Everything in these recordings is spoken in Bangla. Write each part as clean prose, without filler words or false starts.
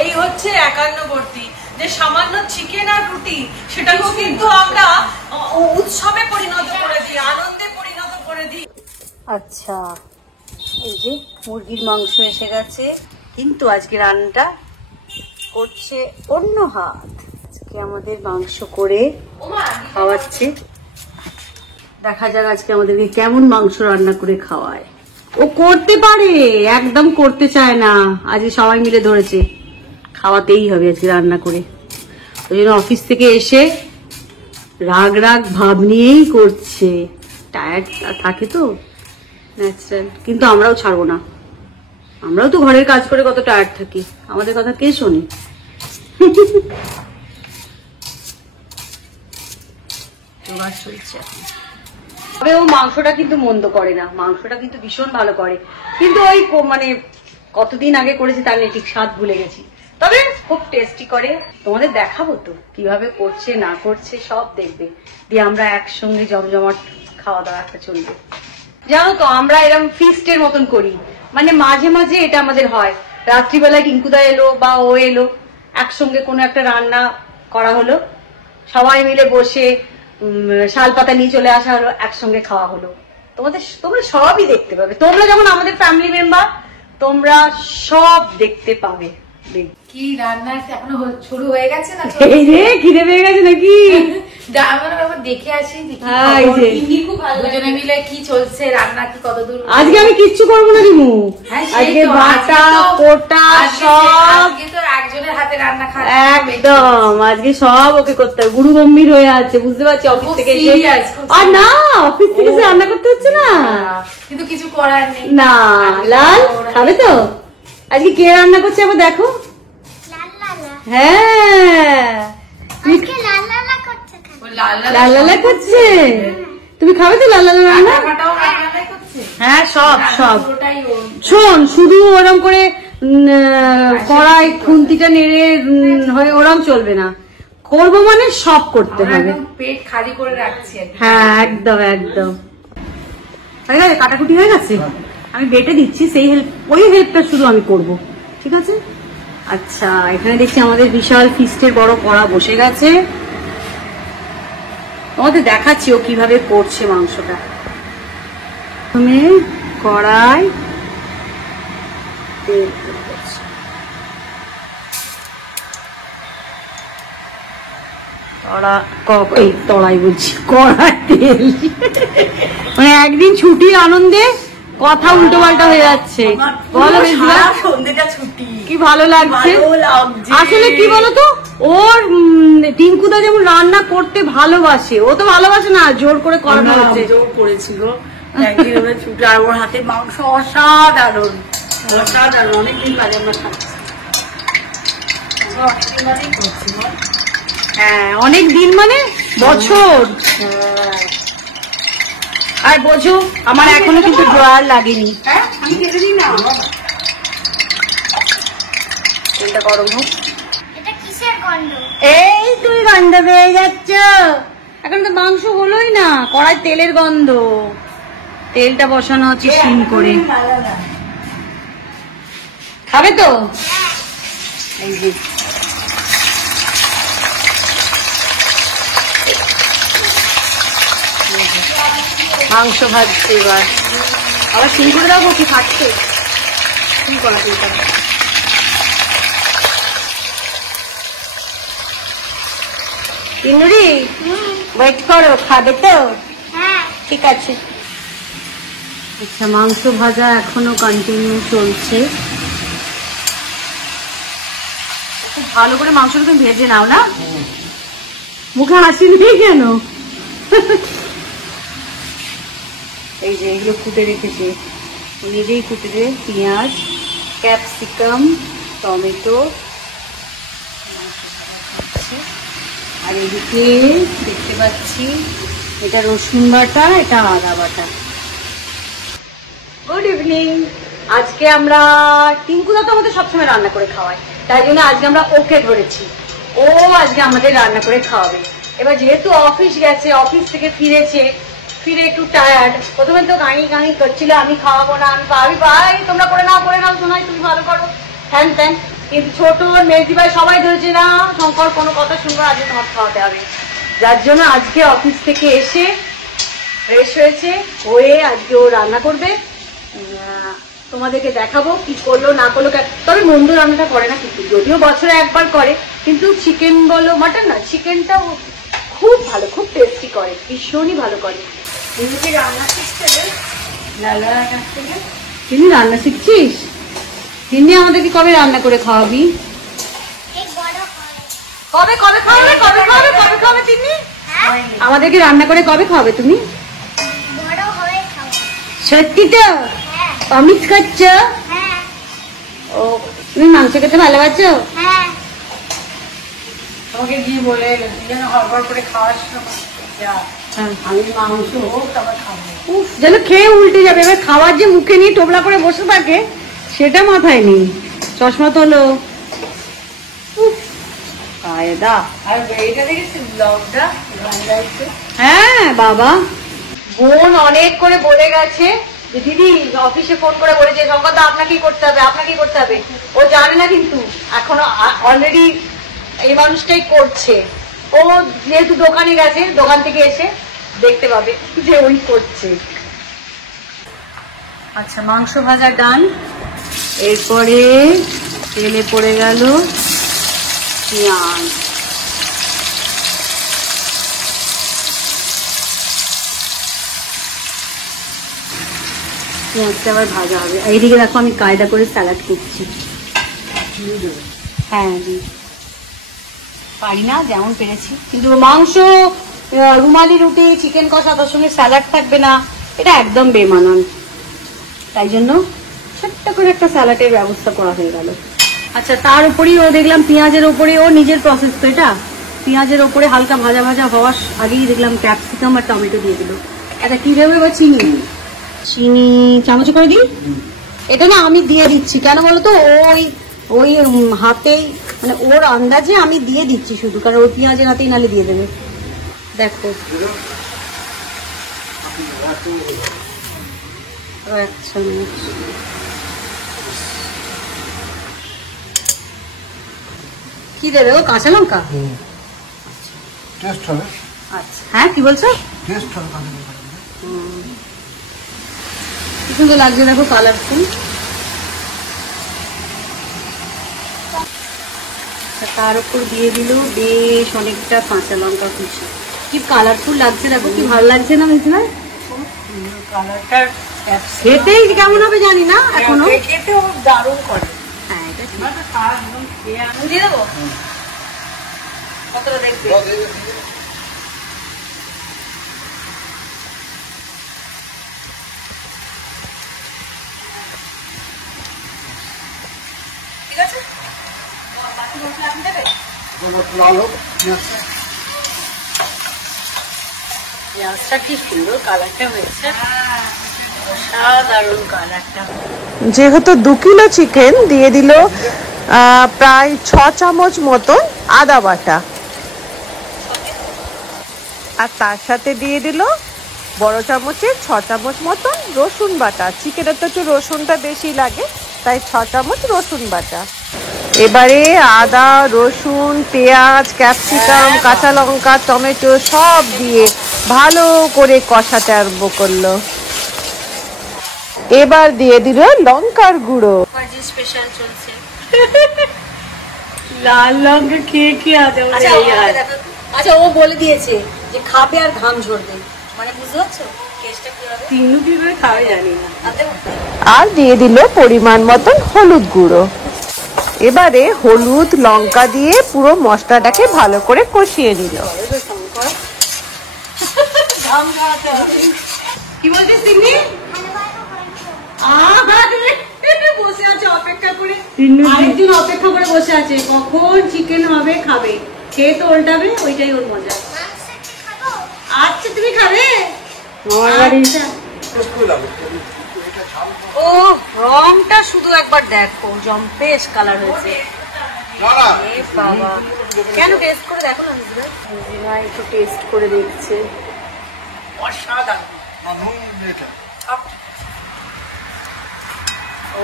এই হচ্ছে একান্নবর্তী, যে সামান্য চিকেন আর রুটি সেটাকেও কিন্তু আমরা উৎসবে পরিণত করে দিই, আনন্দে পরিণত করে দিই। আচ্ছা, এই যে মুরগির মাংস এসে গেছে, কিন্তু আজকে রান্নাটা করছে অন্য হাত। আজকে আমাদের মাংস করে খাওয়াচ্ছে, দেখা যাক আজকে আমাদেরকে কেমন মাংস রান্না করে খাওয়ায়। ও করতে পারে, একদম করতে চায় না, আজকে সবাই মিলে ধরেছে খাওয়াতেই হবে আজকে রান্না করে। ওই জন্য অফিস থেকে এসে রাগ রাগ ভাব নিয়েই করছে, টায়ার্ড থাকে তো ন্যাচারাল। কিন্তু আমরাও ছাড়বো না, আমরাও তো ঘরের কাজ করে কত টায়ার্ড থাকি, আমাদের কথা কে শোনে। চলছে তবে ও মাংসটা কিন্তু মন্দ করে না, মাংসটা কিন্তু ভীষণ ভালো করে, কিন্তু ওই মানে কতদিন আগে করেছি তার নিয়ে ঠিক স্বাদ ভুলে গেছি, তবে খুব টেস্টি করে। তোমাদের দেখাবো তো কিভাবে করছে না করছে, সব দেখবে, দিয়ে আমরা একসঙ্গে জমজমাট খাওয়া দাওয়া একটা চলবে। জানো তো আমরা এরকম ফিস্টের মতন করি, মানে মাঝে মাঝে এটা আমাদের হয়, রাত্রিবেলায় টিঙ্কুদা এলো বা ও এলো, একসঙ্গে কোনো একটা রান্না করা হলো, সবাই মিলে বসে শাল পাতা নিয়ে চলে আসা হলো, একসঙ্গে খাওয়া হলো। তোমরা সবই দেখতে পাবে, তোমরা যেমন আমাদের ফ্যামিলি মেম্বার, তোমরা সব দেখতে পাবে। কি রান্না এখনো শুরু হয়ে গেছে না? এই রে খিদে পেয়ে গেছে নাকি? দেখে আসি, দুজনে মিলে কি চলছে, রান্না কি কতদূর। আজকে আমি কিচ্ছু করবো না রিমু, আজকে বাটা কোটা সব তো একজনের হাতে রান্না খাওয়া একদম, আজকে সব ওকে করতে হবে, গুরু গম্ভীর হয়ে আছে, বুঝতে পারছি অফিস থেকে এসে। আর না, অফিস থেকে এসে রান্না করতে হচ্ছে না, কিন্তু কিছু করার নেই। না লাল খাবে তো, আজকে কে রান্না করছে আবার দেখো। হ্যাঁ লাল লালা করছে, তুমি খাবে তো লাল লালা রান্না? হ্যাঁ সব সব। শোন, শুধু ওরম করে কড়াই খুন্তিটা নেড়ে ওরম চলবে না, করবো মানে সব করতে হবে, পেট খালি করে রাখছি। হ্যাঁ একদম একদম। কাটাকুটি হয়ে গেছে, আমি বেটে দিচ্ছি, সেই ওই হেল্পটা শুধু আমি করব, ঠিক আছে? আচ্ছা, এখানে দেখছি আমাদের বিশাল ফিস্টের বড় কড়া বসে গেছে, আমাদের দেখাচ্ছি ও কিভাবে করছে মাংসটা। প্রথমে কড়াই তেল করছে, তড়াই বলছি, কড়াই তেল, মানে একদিন ছুটির আনন্দে কথা উল্টো পাল্টা হয়ে যাচ্ছে। বলো সন্ধ্যেটা ছুটি, কি ভালো লাগছে। আসলে কি বলতো, ওর টিঙ্কুদা যেমন রান্না করতে ভালোবাসে, ও তো ভালোবাসে না, জোর করে করানো হচ্ছে। জোর করেছিল একদিন ওরা ছুটি, আর ওর হাতে মাংস অসাধারণ অসাধারণ, অনেকদিন বাদে আমরা খাচ্ছি। হ্যাঁ অনেক দিন মানে বছর। আর বোঝো আমার এখনো কিন্তু ড্রয়ার লাগেনি, আমি কেটে দিই না, তেলটা গরম হোক। এটা কিসের গন্ধ? এই তুই গন্ধ পেয়ে যাচ্ছ, এখন তো মাংস হলোই না, কড়াই তেলের গন্ধ। তেলটা বসানো হচ্ছে সিম করে, খাবে তো? এই যে মাংস ভাজছে, এবার আবার সিম করে দাও, কি খাচ্ছে সিম করা তেলটা। ইন্দুরি ওয়েট করো, খাবে তো? হ্যাঁ ঠিক আছে। আচ্ছা, মাংস ভাজা এখনো কন্টিনিউ চলছে, খুব ভালো করে মাংসটা তুমি ভেজে নাও না, মুখে হাসি নেই কেন? এই যে এগুলো কুটে রেখেছে, নিজেই কুটে দিয়ে পেঁয়াজ, ক্যাপসিকাম, টমেটো, আর এদিকে দেখতে পাচ্ছি এটা রসুন বাটা, এটা আদা বাটা। Good evening. আজকে আমরা টিঙ্কুদা তো আমাদের সবসময় রান্না করে খাওয়াই, তাই জন্য আজকে আমরা ওকে ধরেছি, ও আজকে আমাদের রান্না করে খাওয়াবে। এবার যেহেতু অফিস গেছে, অফিস থেকে ফিরেছে, ফিরে একটু টায়ার্ড, প্রথমে তো গাঁই গাঁই করছিল আমি খাওয়াবো না, আমি ভাই তোমরা করে নাও শোনাই, তুমি ভালো করো, হ্যান ত্যান। কিন্তু ছোট মেজদি ভাই সবাই ধরেছে না শঙ্কর কোনো কথা শুনবো, আজকে ভাত খাওয়াতে হবে। যার জন্য আজকে অফিস থেকে এসে ফ্রেশ হয়েছে হয়ে আজকে ও রান্না করবে। তোমাদেরকে দেখাবো কি করলো না করলো। তবে মন্দ রান্নাটা করে না কিন্তু, যদিও বছরে একবার করে, কিন্তু চিকেন বলো মাটন না, চিকেনটা খুব ভালো, খুব টেস্টি করে, ভীষণই ভালো করে। রান্না শিখছে লালার কাছ থেকে। তিনি রান্না শিখছিস? তিনি আমাদেরকে কবে রান্না করে খাওয়াবি? এই বড় হয়। কবে কবে খাওয়াবে, কবে খাওয়াবে, কবে খাওয়াবে তিনি? হ্যাঁ আমাদেরকে রান্না করে কবে খাওয়াবে তুমি? বড় হয়ে খাও। সত্যি তো? হ্যাঁ প্রমিস করছো? হ্যাঁ ও তুমি মাংস খেতে ভালোবাসো? হ্যাঁ তোমাকে গিয়ে বলে গেছি যেন হড়বড় করে খাওয়াস না, যা আমি মাংস হোক তারপর খাবো। উফ, যেন খেয়ে উল্টে যাবে। এবার খাবার যে মুখে নিয়ে টোবলা করে বসে থাকে সেটা মাথায় নেই। চশমা তোলো। উফ, কায়দা। আর এটা দেখেছিস ব্লগটা গাইছে? হ্যাঁ বাবা, বোন অনেক করে বলে গেছে যে দিদি অফিসে ফোন করে বলেছে শঙ্কর দা আপনাকেই করতে হবে, আপনাকেই করতে হবে। ও জানে না কিন্তু এখনো অলরেডি এই মানুষটাই করছে। ও যেহেতু দোকানে গেছে, দোকান থেকে এসে দেখতে পাবে যে ওই করছে। আচ্ছা, মাংস ভাজা ডান। এরপরে তেলে পড়ে গেল পেঁয়াজ। পেঁয়াজটা আবার ভাজা হবে। এইদিকে দেখো আমি কায়দা করে স্যালাড করছি। হ্যাঁ পারি না, যেমন পেরেছি। কিন্তু মাংস, রুমালি রুটি, চিকেন কষা, তার সঙ্গে স্যালাড থাকবে না, এটা একদম বেমানান। তাই জন্য ছোট্ট করে একটা স্যালাডের ব্যবস্থা করা হয়ে গেল। আচ্ছা, তার উপরেই ও দেখলাম পেঁয়াজের ওপরে, ও নিজের প্রসেস তো এটা, পেঁয়াজের ওপরে হালকা ভাজা ভাজা হওয়ার আগেই দেখলাম ক্যাপসিকাম আর টমেটো দিয়ে দিল। আচ্ছা, কি ভেবে এবার চিনি চামচে করে দিই। এটা না আমি দিয়ে দিচ্ছি, কেন বলতো ওই ওই হাতেই, মানে ওর আন্দাজে আমি দিয়ে দিচ্ছি শুধু, কারণ ওই পেঁয়াজের হাতেই নালে দিয়ে দেবে। দেখো কি দেবে ও? কাঁচা লঙ্কা। টেস্ট হবে। আচ্ছা, হ্যাঁ কি বলছো? টেস্ট হবে কাঁচা লঙ্কা। কি সুন্দর লাগছে দেখো, কালারফুল। তার উপর দিয়ে দিল বেশ অনেকটা কাঁচা লঙ্কা কুচি। কি কালারফুল লাগছে দেখো, কি ভালো লাগছে না মিথিলা? কালারটা খেতেই কেমন হবে জানি না এখনো। খেতেও দারুণ করে। হ্যাঁ, এটা ঠিক। আমরা তো সারা জীবন খেয়ে আমি দিয়ে দেবো কতটা দেখবে। ঠিক আছে, বাকি মশলা আপনি দেবেন। লাল হোক পেঁয়াজটা। পেঁয়াজটা কি সুন্দর কালারটা হয়েছে, অসাধারণ কালারটা। যেহেতু 2 কিলো চিকেন, দিয়ে দিল প্রায় 6 চামচ মতন আদা বাটা, আর তার সাথে দিয়ে দিল বড় চামচের 6 চামচ মতন রসুন বাটা। চিকেনের তো একটু রসুনটা বেশি লাগে, তাই 6 চামচ রসুন বাটা। এবারে আদা, রসুন, পেঁয়াজ, ক্যাপসিকাম, কাঁচা লঙ্কা, টমেটো সব দিয়ে ভালো করে কষাতে আরম্ভ করলো। এবার দিয়ে দিল লঙ্কার গুঁড়ো। স্পেশাল চলছে। লাল লঙ্কা খেয়ে খেয়ে আছে। আচ্ছা, ও বলে দিয়েছে যে খাবে আর ঘাম ঝরবে, মানে বুঝতে পারছো টেস্টটা কি হবে। তিনু কি করে খাবে জানি না। আর দিয়ে দিল পরিমাণ মতন হলুদ গুঁড়ো। এবারে হলুদ লঙ্কা দিয়ে পুরো মশলাটাকে ভালো করে কষিয়ে দিল। কি বলছিস তিনি? বসে আছে অপেক্ষা করে, আরেকদিন অপেক্ষা করে বসে আছে কখন চিকেন হবে, খাবে। খেয়ে তো উল্টাবে, ওইটাই ওর মজা। আচ্ছা, তুমি খাবে? আচ্ছা। ও রংটা শুধু একবার দেখো, জম্পেশ কালার হয়েছে। এ বাবা, কেন টেস্ট করে দেখো না নিজেরা। নিজেরা একটু টেস্ট করে দেখছে। অসাধারণ।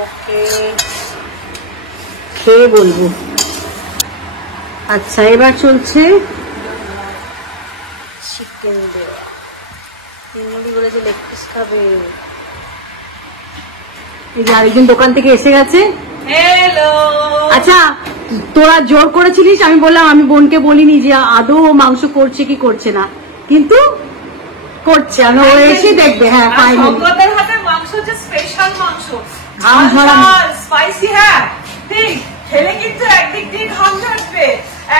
ওকে, খেয়ে বলবো। আচ্ছা, এবার চলছে চিকেন দেওয়া। তিনমুড়ি বলেছে লেগ পিস খাবে। এই যে আরেকজন দোকান থেকে এসে গেছে। হ্যালো। আচ্ছা, তোরা জোর করেছিলিস, আমি বললাম, আমি বোনকে বলিনি যে আদৌ মাংস করছে কি করছে না, কিন্তু করছে। আমি ও এসে দেখবে। হ্যাঁ, ফাইনালি সঙ্গতের হাতে মাংস হচ্ছে স্পেশাল মাংস, ঘাম ঝরানো। স্পাইসি। হ্যাঁ ঠিক, খেলে কিন্তু একদিক দিয়ে ঘাম ঝরবে,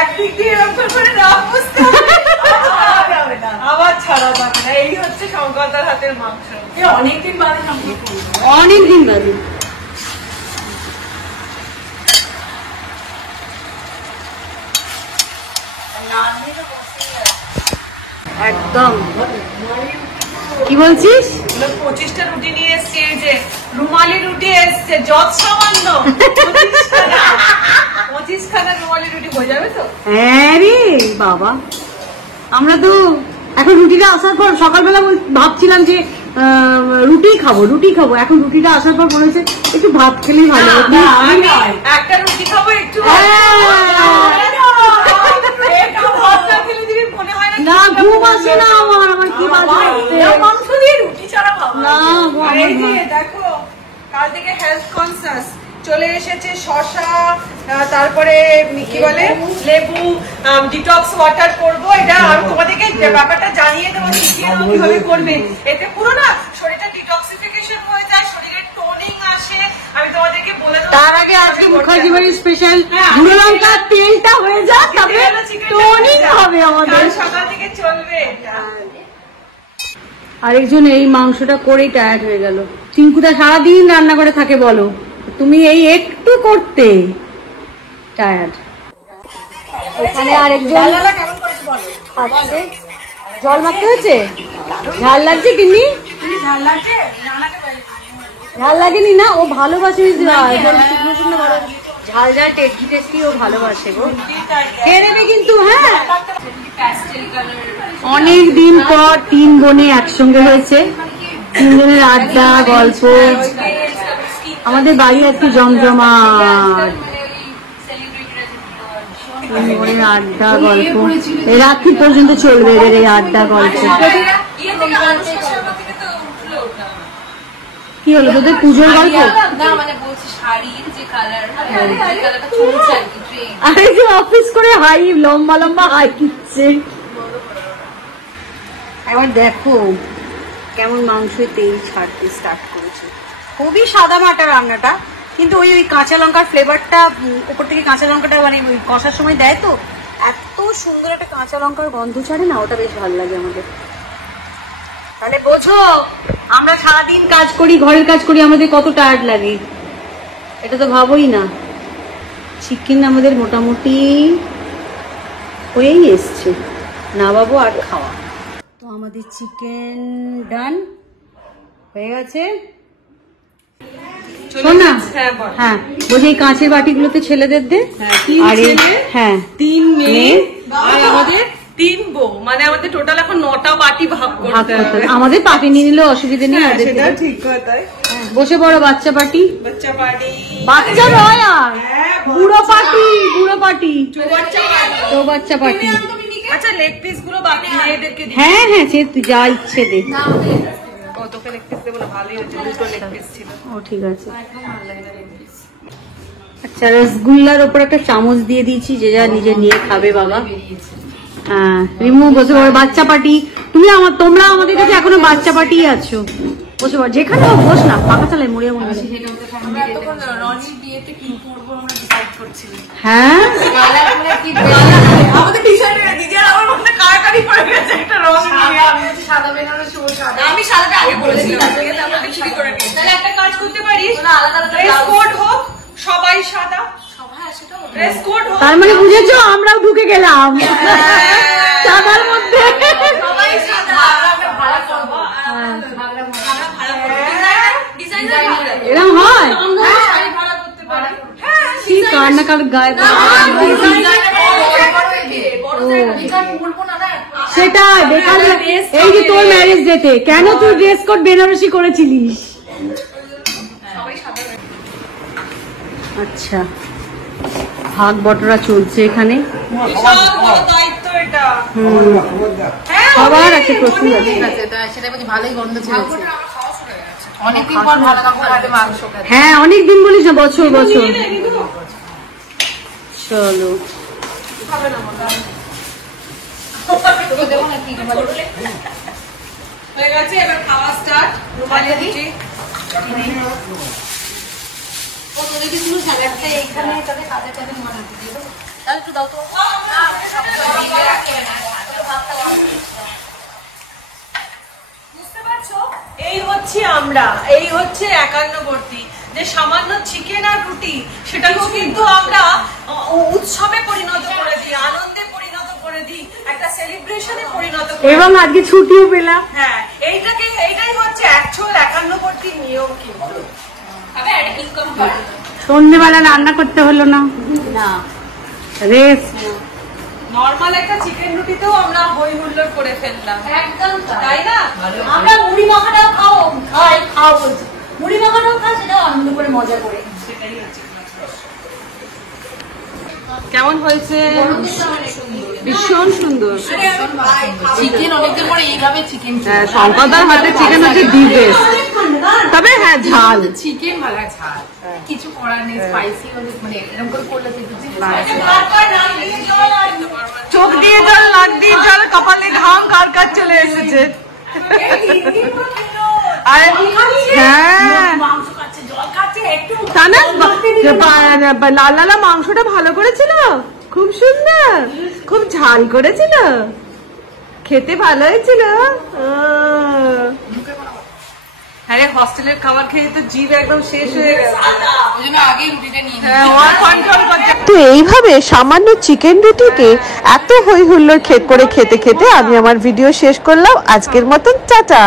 একদিক দিয়ে এরকম করে না বুঝতে হবে না, আবার ছাড়া যাবে না। এই হচ্ছে শঙ্করদার হাতের মাংস। অনেকদিন বাদে অনেকদিন বাদে। একদম। কি বলছিস? 25টা রুটি নিয়ে এসছে, এই যে রুমালি রুটি এসছে, যত সামান্য 25 খানা রুমালি রুটি হয়ে যাবে তো? হ্যাঁ রে বাবা, আমরা তো এখন রুটিটা আসার পর সকালবেলা ভাবছিলাম যে রুটি খাবো। এখন রুটিটা আসার পর মনে হচ্ছে একটু ভাত খেলেই ভালো হতো। আমি একটা রুটি খাবো, একটু না, ঘুম আসে না আমার কি মাংস দিয়ে রুটি ছাড়া ভালো না। এই যে দেখো, কাল থেকে হেলথ কনসাস চলে এসেছে। শসা, তারপরে কি বলে লেবু, ডিটক্স ওয়াটার করবো। এটা আমি তোমাদেরকে ব্যাপারটা জানিয়ে দেবো, শিখিয়ে দেবো কিভাবে করবে। এতে পুরো না শরীরটা ডিটক্সিফিকেশন হয়ে যায়, শরীরের টোনিং আসে। আমি তোমাদেরকে বলে দেবো। তার আগে আজকে মুখার্জি বাড়ির স্পেশাল গুঁড়ো লঙ্কার তেলটা হয়ে যাক, তবে টোনিং হবে আমাদের। সকাল থেকে চলবে। আরেকজন এই মাংসটা করেই টায়ার্ড হয়ে গেল। টিঙ্কুদা সারাদিন রান্না করে থাকে, বলো তুমি এই একটু করতে টায়ার্ড। এখানে আরেকজন খাচ্ছে। জল মাখতে হয়েছে? ঝাল লাগছে কিনি? ঝাল লাগেনি না? ও ভালোবাসে ঝাল ঝাল টেস্টি টেস্টি, ও ভালোবাসে গো। খেয়ে নেবে কিন্তু। হ্যাঁ, অনেক দিন পর 3 বোনে একসঙ্গে হয়েছে, 3 জনের আড্ডা গল্প। আমাদের বাড়ি আজকে জমজমাট, 3 বোনের আড্ডা গল্প। এই রাত্রি পর্যন্ত চলবে এদের এই আড্ডা গল্প। কি হলো তোদের পুজোর গল্প? আরে যে অফিস করে হাই লম্বা লম্বা হাই দিচ্ছে। এবার দেখো কেমন মাংসের তেল ছাড়তে স্টার্ট করেছে। খুবই সাদা মাটা রান্নাটা, কিন্তু ওই কাঁচা লঙ্কার ফ্লেভারটা উপর থেকে, কাঁচা লঙ্কাটা মানে ওই কষার সময় দেয় তো, এত সুন্দর একটা কাঁচা লঙ্কার গন্ধ ছাড়ে না, ওটা বেশ ভালো লাগে আমাদের। তাহলে বোঝো আমরা সারাদিন কাজ করি, ঘরের কাজ করি, আমাদের কত টায়ার্ড লাগে, এটা তো ভাবোই না। চিকেন আমাদের মোটামুটি হয়েই এসছে, না বাবু আর খাওয়া। তো আমাদের চিকেন ডান হয়ে গেছে। শোন না, হ্যাঁ বলছি এই কাঁচের বাটিগুলোতে ছেলেদের দে। আর হ্যাঁ 3 মেয়ে আর আমাদের 3 বউ, মানে আমাদের টোটাল এখন 9টা বাটি ভাগ করতে হবে। আমাদের পাটি নিয়ে নিলে অসুবিধা নেই। সেটা ঠিক কথাই। বসে বড় বাচ্চা পাটি, বাচ্চা পার্টি, বাচ্চা নয় আর বুড়ো পাটি, বুড়ো পাটি, চৌবাচ্চা পাটি। আচ্ছা লেগ পিস গুলো বাকি মেয়েদেরকে দিই। হ্যাঁ হ্যাঁ, সে তুই যা ইচ্ছে দে। তোকে লেগ পিস দেবো না, ভালোই হচ্ছে, 2টো লেগ পিস ছিল। ও ঠিক আছে। আচ্ছা, রসগুল্লার ওপর একটা চামচ দিয়ে দিয়েছি, যে যা নিজে নিয়ে খাবে বাবা। হ্যাঁ, রিমু বসে পড়ো। বাচ্চা পাটি, তোমরা আমাদের কাছে এখনো বাচ্চা পাটি আছো। বসে পড়, যেখানে বস না, পাখা চালায় মরিয়া মনে হয়। হ্যাঁ আমাদের ডিজাইন দিদির আমার মধ্যে কারাকারি পড়ে গেছে একটা রং নিয়ে। আমি সাদাটা আগে বলেছিলাম, আমরা ঠিক করে নিই। তাহলে একটা কাজ করতে পারিস, ড্রেস কোড হোক, সবাই সাদা, ড্রেস কোড হোক। তার মানে বুঝেছো আমরাও ঢুকে গেলাম সাদার মধ্যে। সবাই সাদা, ভাড়া করব, এরকম হয়? শাড়ি ভাড়া করতে পারি। হ্যাঁ, কি কার না কার গায়ে সেটা দেখালে। এই যে তোর ম্যারেজ ডেতে কেন তুই ড্রেস কোড বেনারসি করেছিলিস? আচ্ছা ভাগ বটরা চলছে এখানে। বিশাল বড় দায়িত্ব এটা। হ্যাঁ, সবার একটা প্রশ্ন আছে। ঠিক আছে, তা সেটা বলছি ভালোই গন্ধ চলেছে। অনেকদিন পর ভালো কাকু হাতে মাংস খাচ্ছে। হ্যাঁ অনেকদিন বলিস না, বছর বছর। চলো হয়ে গেছে, এবার খাওয়া স্টার্ট। রুমালি রুটি। বুঝতে পারছো? এই হচ্ছে আমরা, এই হচ্ছে একান্নবর্তী, যে সামান্য চিকেন আর রুটি সেটাকেও কিন্তু আমরা উৎসবে পরিণত করে দিই, আনন্দে পরিণত করে দিই, একটা সেলিব্রেশনে পরিণত করে দিই। এবং আজকে ছুটিও পেলাম। হ্যাঁ, এইটাই হচ্ছে অ্যাকচুয়াল একান্নবর্তী নিয়ম কিন্তু। সন্ধ্যেবেলা রান্না করতে হলো না, রেস্ট। নরমাল একটা চিকেন রুটিতেও আমরা হই হুল্লোড় করে ফেললাম, একদম তাই না? আমরা মুড়ি মাখাটাও খাও বলছি, মুড়ি মাখাটাও খাও, সেটাও আনন্দ করে মজা করে। সেটাই হচ্ছে। কেমন হয়েছে? ভীষণ সুন্দর। চিকেন অনেকদিন পরে এইভাবে চিকেন শঙ্করদার হাতে চিকেন হচ্ছে দি বেস্ট, তবে হ্যাঁ ঝাল। চিকেন ভালো ঝাল, কিছু করার নেই। স্পাইসি হলে মানে এরকম করে করলে তো একটু spicy। চোখ দিয়ে জল, নাক দিয়ে জল, কপালে ঘাম কার কার চলে এসেছে। আর হ্যাঁ, তা না লাল লালা মাংসটা ভালো করেছিল, খুব সুন্দর, খুব ঝাল করেছিল, খেতে ভালো হয়েছিল। আরে হস্টেলের খাবার খেয়ে তো জিভ একদম শেষ হয়ে গেছে। ওই জন্য আগেই রুটিটা নিয়ে হ্যাঁ, ও আর কন্ট্রোল করতে। তো এইভাবে সামান্য চিকেন রুটিকে এত হই হুল্লোড় করে খেতে খেতে আমি আমার ভিডিও শেষ করলাম। আজকের মতন টাটা।